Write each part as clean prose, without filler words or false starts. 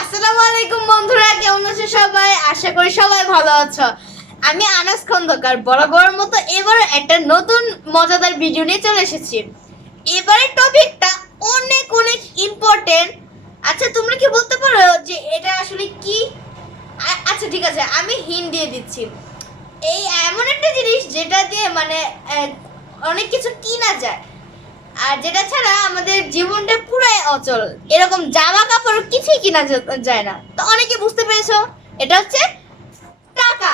আসসালামু আলাইকুম বন্ধুরা, কেমন আছো সবাই? আশা করি সবাই ভালো আছো। আমি আনাস খন্দকার বরাবরের মতো এবারে একটা নতুন মজাদার ভিডিও নিয়ে চলে এসেছি। এবারের টপিকটা অনেক অনেক ইম্পর্টেন্ট। আচ্ছা, তোমরা কি বলতে পারো যে এটা আসলে কি? আচ্ছা ঠিক আছে, আমি হিন্ট দিয়ে দিচ্ছি। এই এমন একটা জিনিস যেটা দিয়ে অনেক কিছু কিনা যায়, আর যেটা ছাড়া আমাদের জীবনটা পুরাই অচল। এরকম জামা কাপড় কিছুই কিনা যায় না। তো অনেকে বুঝতে পেরেছো, এটা হচ্ছে টাকা।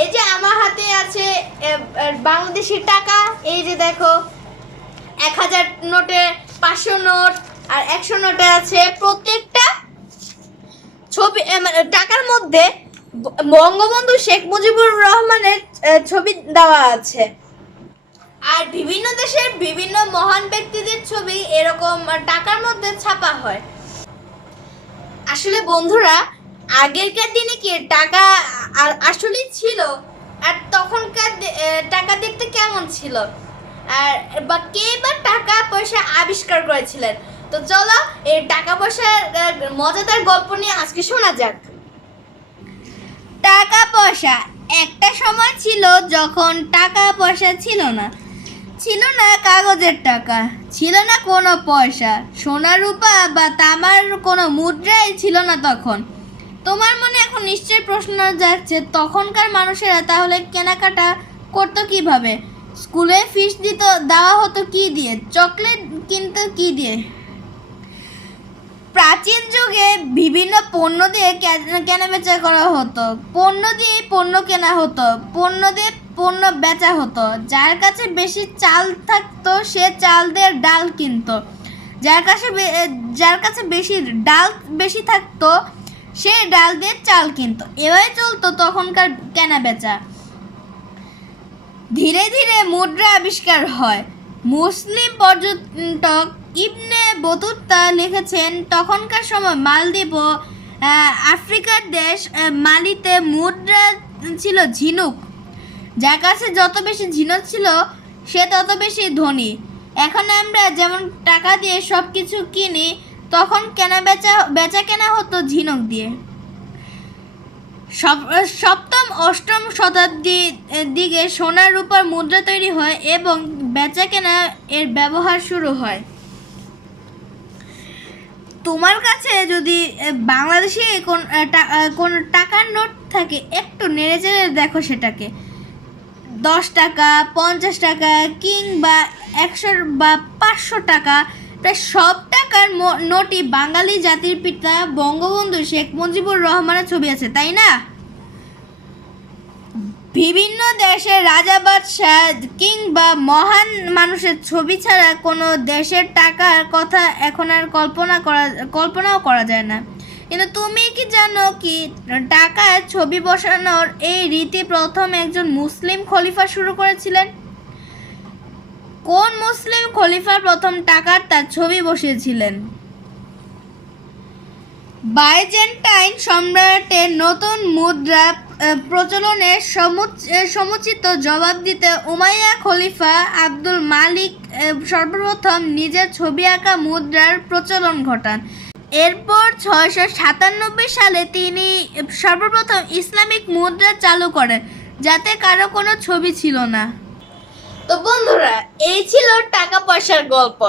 এই যে আমার হাতে আছে বাংলাদেশি টাকা। এই যে দেখো, 1000 নোটে, 500 নোট আর 100 নোটে আছে প্রত্যেকটা ছবি, টাকার মধ্যে বঙ্গবন্ধু শেখ মুজিবুর রহমানের ছবি দেওয়া আছে। আর বিভিন্ন দেশের বিভিন্ন মহান ব্যক্তিদের ছবি এরকম টাকার মধ্যে ছাপা হয়। আসলে বন্ধুরা, আগেরকার দিনে কি টাকা আসলেই ছিল? আর তখনকার টাকা দেখতে কেমন ছিল? আর বা কে বা টাকা পয়সা আবিষ্কার করেছিলেন? তো চলো এই টাকা পয়সার মজাদার গল্প নিয়ে আজকে শোনা যাক। টাকা পয়সা। একটা সময় ছিল যখন টাকা পয়সা ছিল না। ছিল না কাগজের টাকা, ছিল না কোনো পয়সা, সোনা রূপা বা তামার কোনো মুদ্রাই ছিল না তখন। তোমার মনে এখন নিশ্চয়ই প্রশ্ন যাচ্ছে, তখনকার মানুষেরা তাহলে কেনাকাটা করতো কিভাবে? স্কুলে ফিস দেওয়া হতো কি দিয়ে? চকলেট কিনতো কি দিয়ে? প্রাচীন যুগে বিভিন্ন পণ্য দিয়ে কেনা বেচা করা হতো। পণ্য দিয়ে পণ্য কেনা হতো, পণ্য দিয়ে পণ্য বেচা হতো। যার কাছে বেশি চাল থাকতো সে চাল দিয়ে ডাল কিনতো, যার কাছে বেশি থাকতো সে ডাল দিয়ে চাল কিনতো। এভাবে চলতো তখনকার কেনা বেচা। ধীরে ধীরে মুদ্রা আবিষ্কার হয়। মুসলিম পর্যটক ইবনে বতুতা লিখেছেন, তখনকার সময় মালদ্বীপ ও আফ্রিকার দেশ মালিতে মুদ্রা ছিল ঝিনুক। যার কাছে যত বেশি ঝিনুক ছিল সে তত বেশি ধনী। এখন আমরা যেমন টাকা দিয়ে সব কিছু কিনি, তখন বেচা কেনা হতো ঝিনুক দিয়ে। সপ্তম অষ্টম শতাব্দীর দিকে সোনার রূপার মুদ্রা তৈরি হয় এবং বেচা কেনা এর ব্যবহার শুরু হয়। তোমার কাছে যদি বাংলাদেশি কোন টাকার নোট থাকে, একটু নেড়ে চেড়ে দেখো সেটাকে। 10 টাকা, 50 টাকা কিংবা 100 বা 500 টাকা, প্রায় সব টাকার নোটই বাঙালি জাতির পিতা বঙ্গবন্ধু শেখ মুজিবুর রহমানের ছবি আছে, তাই না? বিভিন্ন দেশের রাজা বাদশাহ কিংবা মহান মানুষের ছবি ছাড়া কোনো দেশের টাকার কথা এখন আর কল্পনাও করা যায় না। কিন্তু তুমি কি জানো কি, টাকায় ছবি বসানোর এই রীতি প্রথম একজন মুসলিম খলিফা শুরু করেছিলেন? কোন মুসলিম খলিফা প্রথম টাকার তার ছবি বসিয়েছিলেন? বাইজেন্টাইন সম্রাটের নতুন মুদ্রা প্রচলনের সমুচিত জবাব দিতে উমাইয়া খলিফা আব্দুল মালিক সর্বপ্রথম নিজের ছবি আঁকা মুদ্রার প্রচলন ঘটান। এরপর 697 সালে তিনি সর্বপ্রথম ইসলামিক মুদ্রা চালু করেন, যাতে কারো কোনো ছবি ছিল না। তো বন্ধুরা, এই ছিল টাকা পয়সার গল্প।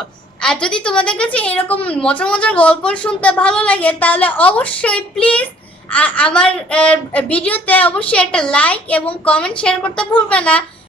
আর যদি তোমাদের কাছে এরকম মজার মজার গল্প শুনতে ভালো লাগে, তাহলে অবশ্যই প্লিজ আমার ভিডিওতে অবশ্যই একটা লাইক এবং কমেন্ট শেয়ার করতে ভুলবে না।